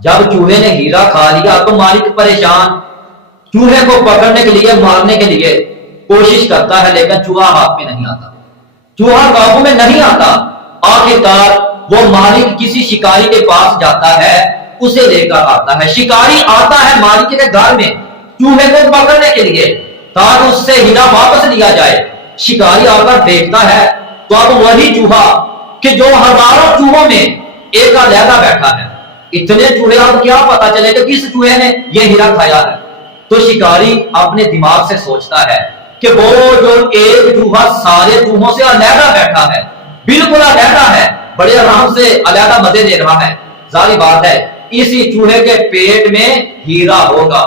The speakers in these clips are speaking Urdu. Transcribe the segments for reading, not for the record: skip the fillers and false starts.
جب چوہے نے ہیرا کھا لیا تو مالک پریشان، چوہے کو پکڑنے کے لیے مارنے کے لیے کوشش کرتا ہے، لیکن چوہا ہاتھ میں نہیں آتا، چوہا قابو میں نہیں آتا۔ آخرکار وہ مالک کسی شکاری کے پاس جاتا ہے، اسے لے کر آتا ہے، شکاری آتا ہے مالک کے گھر میں چوہے کو پکڑنے کے لیے تاکہ اس سے ہیرا واپس لیا جائے۔ شکاری آ کر دیکھتا ہے تو اب وہی چوہا کہ جو ہزاروں چوہوں میں ایک علیحدہ بیٹھا ہے، اتنے چوہے، اب کیا پتا چلے کہ کس چوہے نے یہ ہیرا کھایا ہے۔ تو شکاری اپنے دماغ سے سوچتا ہے کہ وہ جو ایک چوہا سارے چوہوں سے علیحدہ بیٹھا ہے، بالکل علیحدہ ہے، بڑے آرام سے علیحدہ مزے لے رہا ہے، ظاہر بات ہے اسی چوہے کے پیٹ میں ہیرا ہوگا۔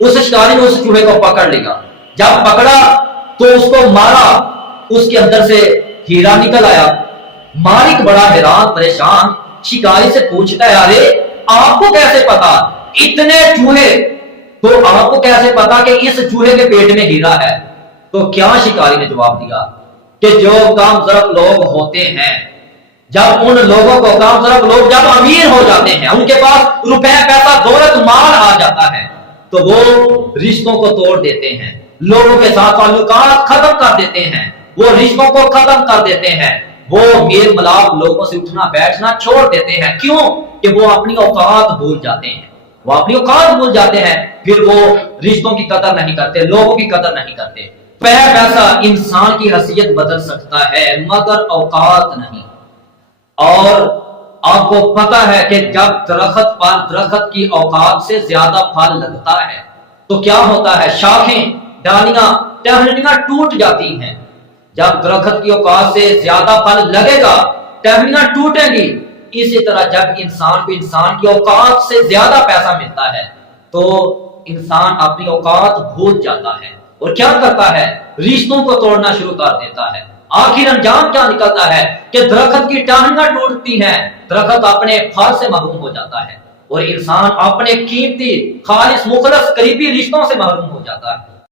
اس شکاری نے اس چوہے کو پکڑ لیا، جب پکڑا تو اس کو مارا، اس کے اندر سے ہیرا نکل آیا۔ مالک بڑا حیران پریشان شکاری سے پوچھتا ہے، ارے آپ کو کیسے پتا اتنے چوہے، تو آپ کو کیسے پتا کہ اس چوہے کے پیٹ میں ہیرا ہے؟ تو کیا شکاری نے جواب دیا کہ جو کام ضرب لوگ ہوتے ہیں، جب ان لوگوں کو کام ضرب لوگ جب امیر ہو جاتے ہیں، ان کے پاس روپے پیسہ دولت مال آ جاتا ہے، تو وہ رشتوں کو توڑ دیتے ہیں، لوگوں کے ساتھ تعلقات ختم کر دیتے ہیں، وہ رشتوں کو ختم کر دیتے ہیں، وہ میل ملاپ لوگوں سے اٹھنا بیٹھنا چھوڑ دیتے ہیں۔ کیوں؟ کہ وہ اپنی اوقات بھول جاتے ہیں، وہ اپنی اوقات بھول جاتے ہیں، پھر وہ رشتوں کی قدر نہیں کرتے، لوگوں کی قدر نہیں کرتے۔ پیسہ انسان کی حیثیت بدل سکتا ہے مگر اوقات نہیں۔ اور آپ کو پتا ہے کہ جب درخت کی اوقات سے زیادہ پھل لگتا ہے تو کیا ہوتا ہے؟ شاخیں، ڈالیاں، ٹہنیاں ٹوٹ جاتی ہیں۔ جب درخت کی اوقات سے زیادہ پھل لگے گا، ٹہنیاں ٹوٹیں گی۔ اسی طرح جب انسان کی اوقات سے زیادہ پیسہ ملتا ہے تو انسان اپنی اوقات بھول جاتا ہے اور کیا کرتا ہے؟ رشتوں کو توڑنا شروع کر دیتا ہے۔ آخر انجام کیا نکلتا ہے کہ درخت کی ٹہنیاں ٹوٹتی ہیں، درخت اپنے پھل سے محروم ہو جاتا ہے اور انسان اپنے قیمتی خالص مخلص قریبی رشتوں سے محروم ہو جاتا ہے۔